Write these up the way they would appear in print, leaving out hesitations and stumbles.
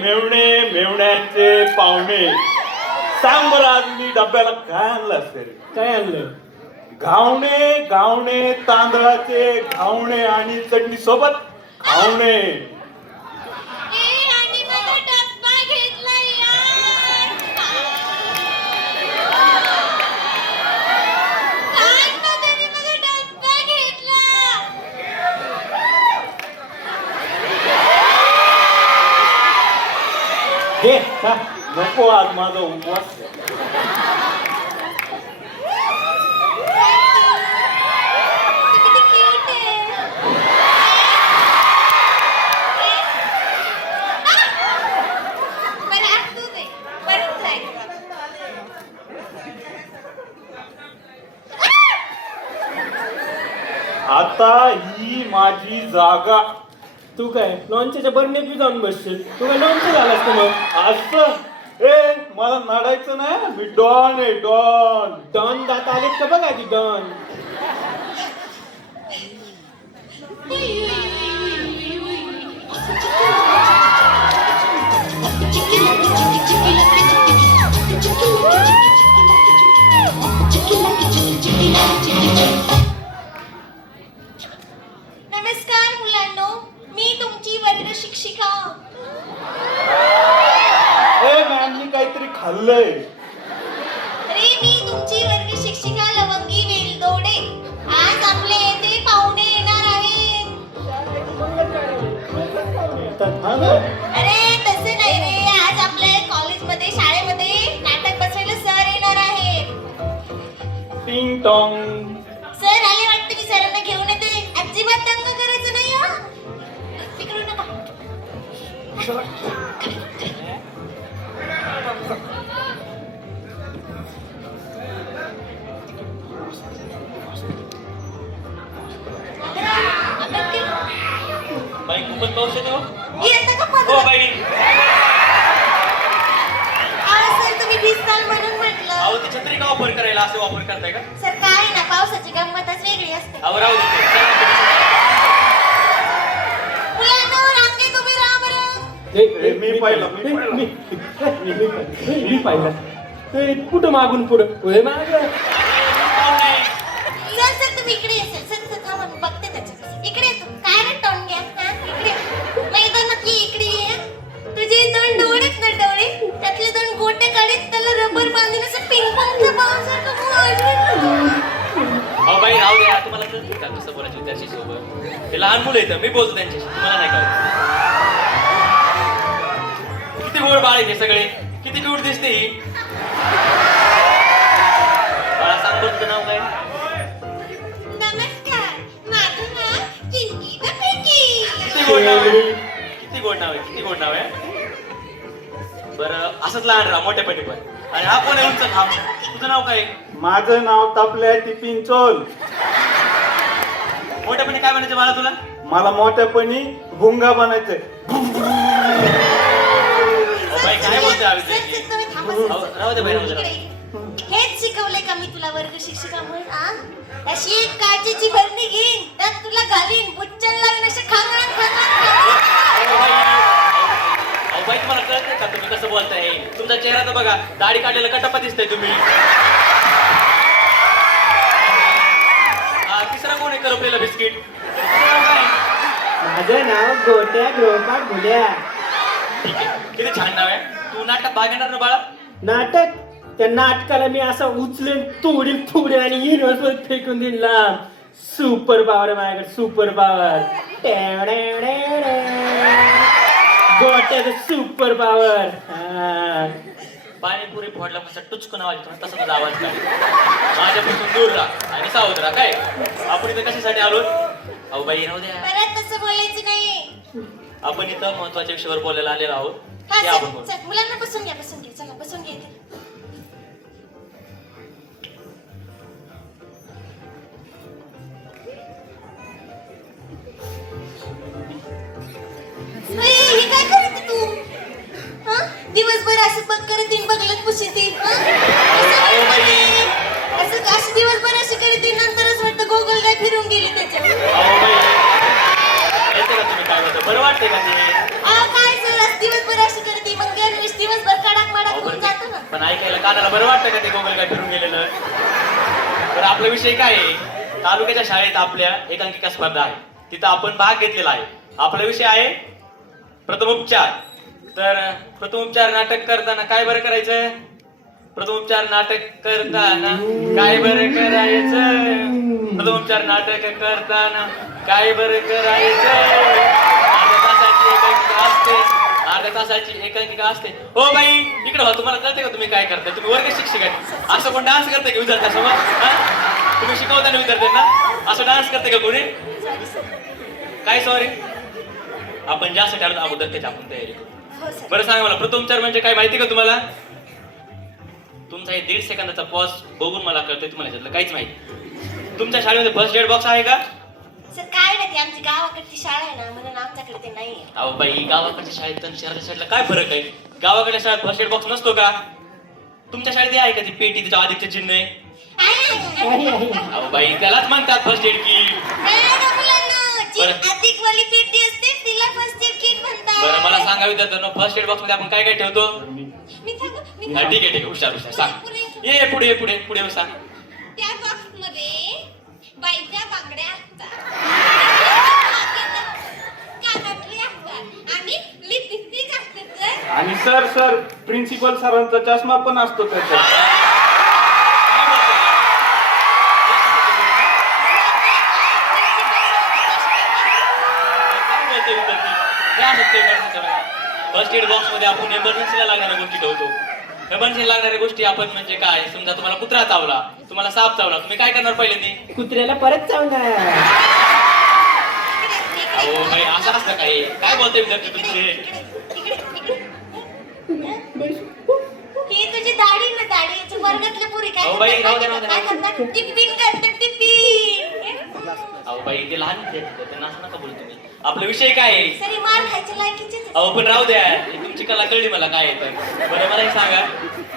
मेवण्याचे पाहुणे, सांग बरं आज मी डब्याला काय आणलं असेल? काय आणलं? घावणे तांदळाचे घावणे आणि चटणी सोबत घावणे. घे नको आज माझा उपवास. आता ही माझी जागा. तू काय लॉन्चच्या बर्नेत बी जाऊन बसशील? तू काय लॉन्च झालास का मग? असं ए मला नडायचं नाही, मी डॉन आहे डॉन. डॉन दात आलेत का बघा ती डॉन. नमस्कार मुलांनो, मी तुमची वर्ग शिक्षिका. ए मॅम मी काहीतरी खाल्लंय. अरे मी तुमची वर्ग शिक्षिका लवंगी वेलदोडे. आज आपल्या येथे पाहुणे येणार आहेत. हा ना? अरे तसे नाही रे, आज आपल्या कॉलेजमध्ये शाळेमध्ये नाटक बसवायला सर येणार आहेत. टिंग टॉंग. सर आले वाटतं की सरांना घेऊन येते. अजिबात दंग करायचं नाही हा. तिकडून नका. बाई खूपच पाऊस येतो. येतं का हो पदर? बाई. सर तुम्ही भिजताल म्हणून म्हटलं. अहो ती छत्री का वापर करायला असं वापर करताय का? सर काय ना, पावसाची गंमतच वेगळी असते. अहो राहू दे. मुलांनो रांगेत उभी राहा बरं. मी पाहिलं, मी पाहिलं. मी पाहिलं. ए, कुठं मागून पुढं? होय माग. सर सर तुम्ही इकडे ये. सर सर सर थांबा, मी बघते त्याच्याकडे. इकडे ये तू. काय रे टोन घ्या हा? इकडे मैदान नक्की इकडे ये. तुझे दोन डोळे आहेत ना, डोळे त्यातले दोन गोटे काढीत त्याला रबर बांधून असं पिंग पॉंगच्या बॉलसारखं अहो बाई राहू द्या. तुम्हाला कळतं का कसं बोलायचं विद्यार्थी सोबत? ते लहान मुलं येतं, मी बोलतो त्यांच्याशी, तुम्हाला नाही कळत. किती गोड बाळ आहे ते सगळे, किती क्यूट दिसते ही. बाळा सांग बरं तुझं नाव काय? नमस्कार, माझं नाव चिंकी द पिंकी. किती गोड नाव आहे, किती गोड नाव आहे, किती गोड नाव आहे. बरं असंच लहान राहा मोठ्यापणी पण. आणि हा कोण आहे उंच? हा तुझं नाव काय? माझं नाव तपल्या टिफिन चोल. मोठ्यापणी काय म्हणायचं बाळा तुला? मला मोठ्यापणी भुंगा बनायचंय. बाई काय बोलते सर, सर, तुम्ही थांबा, सर, अहो, सर. राहू दे बाई, राहू दे. इकडे ये. हेच शिकवलंय का मी तुला वर्ग शिक्षिका म्हणून आ? अशी एक काचेची भरणी घेईन, त्यात तुला घालीन, बुच्चन लावीन, असे खांगण अहो बाई तुम्हाला कळत का तुम्ही कसं बोलताय? तुमचा चेहरा तर बघा, दाढी काढलेला कटप्पा दिसतंय तुम्ही. तिसरा कोण आहे करपलेलं बिस्किट? माझं नाव गोट्या ग्रोपा गुड्या. किती छान नाव आहे. तू नाटकात भाग घेणार ना बाळा? नाटक? त्या नाटकाला मी असा उचलून तोडी फुडी आणि युनिव्हर्सवर फेकून देईन लांब. सुपर पॉवर आहे माझ्याकडे, सुपर पॉवर. गोट्याचं सुपर पॉवर. पाणीपुरी फोडला कसं टुचकून आवाज येतो तसा तुझा आवाज काय. माझ्यापासून दूर राहा आणि सावध राहा. काय आपण इथं कशासाठी आलो? अहो बाई राहू द्या. परत तसं बोलायचं नाही. आपण इथं महत्वाच्या विषयावर बोलायला आलेलो आहोत. हा ते आपण सर, बोलू. सर, मुलांना बसून घ्या, बसून घ्या. चला बसून घ्या इथे. हे काय करते तू? हा? दिवसभर असं बघ करत येईन, बघलत पुशीत असं दिवसभर अशी करत येईन, नंतरच वाटतं गोगल काय फिरून गेली त्याच्यावर. अहो बाई, येते का तुम्ही काय बोलता? बरं वाटतंय का ते? काय सर, दिवसभर अशी करत कानाला बरं वाटतं का ते गोगल काय फिरून गेलेलं? तर आपला विषय काय आहे? तालुक्याच्या शाळेत आपल्या एकांकिका स्पर्धा आहे, तिथं आपण भाग घेतलेला आहे. आपला विषय आहे प्रथमोपचार. तर प्रथमोपचार नाटक करताना काय बरं करायचं? प्रथमोपचार नाटक करताना काय बरं करायचं? प्रथमोपचार नाटक करताना काय बरं करायचं? अर्ध्या तासाची एकांकिका असते, अर्ध्या तासाची एकांकिका असते. हो बाई इकडे हो, तुम्हाला कळते का तुम्ही काय करता? तुम्ही वर्ग शिक्षक आहे, असं कोण डान्स करते का विद्यार्थ्यासोबत? तुम्ही शिकवताना विद्यार्थ्यांना असं डान्स करते का कोणी? काय सॉरी, आपण ज्यासाठी आलो अगोदर त्याची आपण तयारी करू. हो सर. बरं सांगा मला, प्रथमोपचार म्हणजे काय माहिती का तुम्हाला? तुमचा हे 1.5 सेकंदाचा पॉज बघून मला कळतंय तुम्हाला याच्यातलं काहीच माहिती. तुमच्या शाळेमध्ये फर्स्ट एड बॉक्स आहे का? सर काय नाही, ती आमची गावाकडची शाळा आहे ना, म्हणून आमच्याकडे ते नाहीये. अहो बाई, गावाकडच्या शाळेत आणि शहराच्या शाळेतला काय फरक आहे? गावाकडच्या शाळेत फर्स्ट एड बॉक्स नसतो का? तुमच्या शाळेत हे आहे का ती पेटी, त्याच्या आदित्य चिन्ह आहे? अहो बाई, त्यालाच म्हणतात फर्स्ट एड किट. बरं. अधिक वाली पेटी असते तिला फर्स्ट एड किट म्हणतात. बरं मला सांगा विद्यार्थ्यांनो, फर्स्ट एड बॉक्स मध्ये आपण काय काय ठेवतो? मी सांगू? मी हा, ठीक आहे हुशार हुशार सांग. ये पुढे पुढे पुढे सांग. त्या बॉक्स मध्ये बाईच्या बांगड्या असतात, कानातले असतात आणि लिपस्टिक असते सर. आणि सर प्रिन्सिपल सरांचा चष्मा पण असतो त्याच्यात. फर्स्ट एड बॉक्स मध्ये आपण एमर्जन्सीला लागणाऱ्या गोष्टी ठेवतो. एमर्जन्सी लागणाऱ्या गोष्टी आपण म्हणजे काय? समजा तुम्हाला कुत्रा चावला, तुम्हाला साप चावला, तुम्ही काय करणार पहिल्यांदा? कुत्र्याला परत चावणार. अहो बाई, असं असतं काय? काय बोलते विद्यार्थी तुमचे? ही तुझी दाढी ना, दाढी याची वर्गातल्या पुरी काय अहो बाई, करतात? राहू दे, राहू दे, काय राहू दे. करतात? टिफिन करतात, टिफिन. अहो बाई, ते लहान आहेत, त्यांना असं नका बोलू तुम्ही. आपला विषय काय आहे? सरी मार खायच्या लायकीचेच आहे. अहो पण राहू द्या, ही तुमची कला कळली मला काय येतं. बरं मला हे सांगा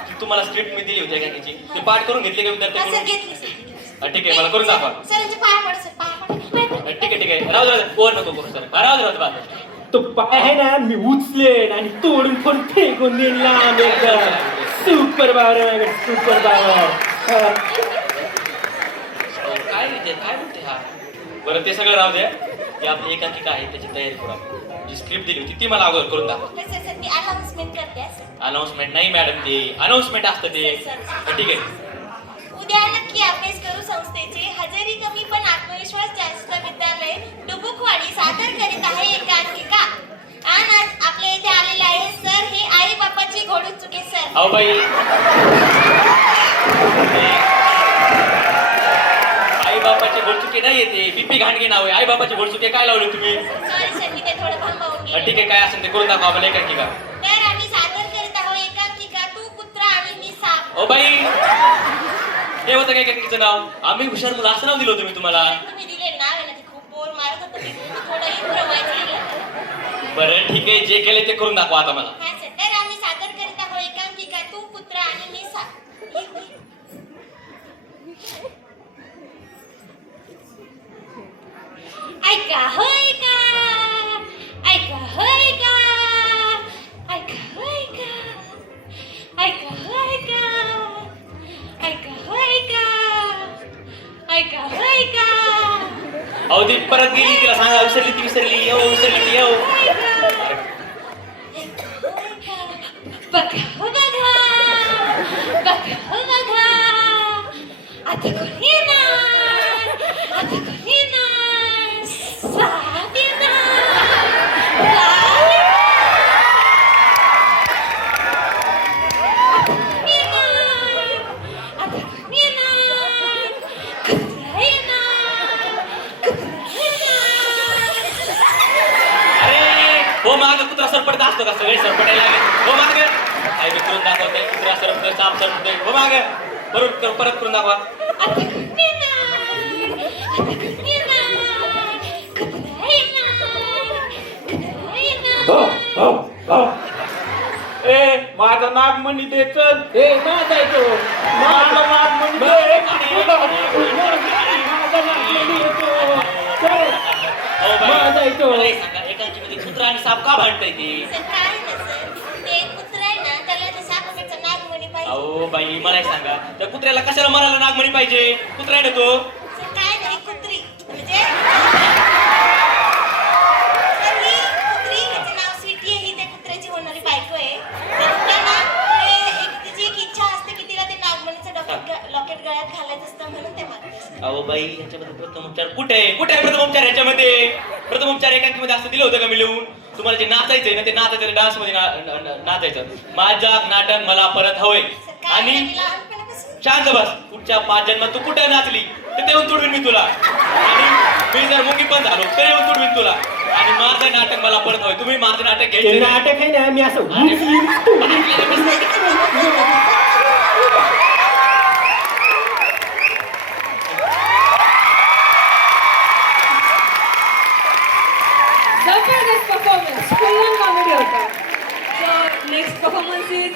की तुम्हाला स्क्रिप्ट मी दिली होती एकांकिकाची, ती पाठ करून घेतली का हा, सर विद्यार्थ्यांकडून? घेतली सर. ठीक आहे, मला करून दाखवा. सरांचे पाया पड सर, पाया पड. ठीक आहे राहू दे, कोण नको करू सर, राहू दे. तो पाय आहे ना, मी उचलेन आणि तोडून पण फेकून देईन लांब एकदम. सुपर पावर आहे माझ्याकडे, सुपर पावर. काय विद्या काय म्हणते हा? बरं ते सगळं राहू द्या, ती आपली एकांकिका आहे त्याची तयारी करू आपण. जी स्क्रिप्ट दिली होती ती मला अगोदर करून दाखवा. सर सर मी अनाउन्समेंट करते सर. अनाउन्समेंट नाही मॅडम, ते अनाउन्समेंट असतं ते. ठीक आहे. उद्या नक्की अभ्यास करू संस्थेचे हजेरी कमी पण आत्मविश्वास जास्त विद्यालय डुबुकवाडी सादर करीत आहे एकांकिका. आणि आज आपल्या इथे आलेले आहे सर, हे आई बापाची घोडू चुके सर. अहो बाई, आई बापाचे घोडचुके नाही येते, बीपी घाणगे नाव आहे. आई बापाचे घोडचुके काय लावले तुम्ही? सॉरी सर, मी ते थोडं भांबावून गेले. ठीक आहे, काय असेल ते करून दाखवा आम्हाला एकांकिका. तर आम्ही सादर करीत आहोत एकांकिका तू कुत्रा आणि मी साप. ओ बाई, हे होतं काय एकांकिकेचं नाव? आम्ही हुशार मुलं असं नाव दिलं होतं मी तुम्हाला. तुम्ही दिले नाव आहे ना, ते खूप बोर मारत होतं, मी थोडं इम्प्रोवाइज केलं. बरं ठीक आहे, जे केले ते करून दाखवा आता मला. हा सर, तर आम्ही सादर करीत आहोत एकांकिका तू कुत्रा आणि मी साप. ऐका होय का, ऐका होय का, ऐका होय का, ऐका होय का, ऐका होय का, ऐका होय का. अहो ती परत गेली, तिला सांगा विसरली ती, विसरली विसरली ती येऊ. बघा हो बघा, बघा हो बघा, आता कोणी येणार, आता कोणी येणार, साप येणार, लाल येणार, आता कोणी येणार, कुत्रा येणार, कुत्रा येणार. अरे हो, माग कुत्रा सरपडत असतो का? सगळे सरपटायला लागले. हो माग काय मी करून दाखवते, कुत्रा सरपतोय, साप सरपतोय. हो माग परत करून दाखवा. आता कोणी येणार, आता कोणी येणार, कुत्रा येणार, कुत्रा येणार. ए माझा नागमणी दे, चल. ए माझा आहे तो. माझा नागमणी दे. माझा नागमणी येतो. चल. हो बाई, माझा येतो. मला एक सांगा, एकांकिकेमध्ये कुत्रा आणि साप का भांडताय ते? सर काय ना सर, ते कुत्रा आहे ना, त्याला ते सापाकडचा नागमणी पाहिजे. अहो बाई मला एक सांगा त्या कुत्र्याला कशाला मारायला नागमणी पाहिजे? कुत्रा आहे ना तो. सर काय नाही कुत्री म्हणजे सर ही कुत्री हिचं नाव स्वीटी आहे, ही त्या कुत्र्याची होणारी बायको आहे. तर तिला ना एक तिची एक इच्छा असते की तिला ते नागमणीचं लॉकेट गळ्यात घालायचं असतं म्हणून ते मागते सर. अहो बाई ह्याच्यामध्ये प्रथमोपचार कुठे आहे? कुठे आहे प्रथमोपचार ह्याच्यामध्ये? प्रथमोपचार एकांकीमध्ये असं दिलं होतं का मी लिहून? तुम्हाला जे नाचायचंय ना ते नाचायचं डान्स मध्ये नाचायचं. माझं नाटक मला परत हवंय. सर काय आणि नाही, मी लहानपणापासून शांत बस. पुढच्या 5 जन्मात तू कुठे नाचली तर ते येऊन तुडवीन मी तुला. आणि मी जर मुकी पण झालो तर येऊन तुडवीन तुला. आणि माझं नाटक मला परत हवंय. तुम्ही माझं नाटक ते घ्यायचं नाही. नाटक आहे ना मी असं उचलीन Jabardast performance, full on comedy होता. So next performance is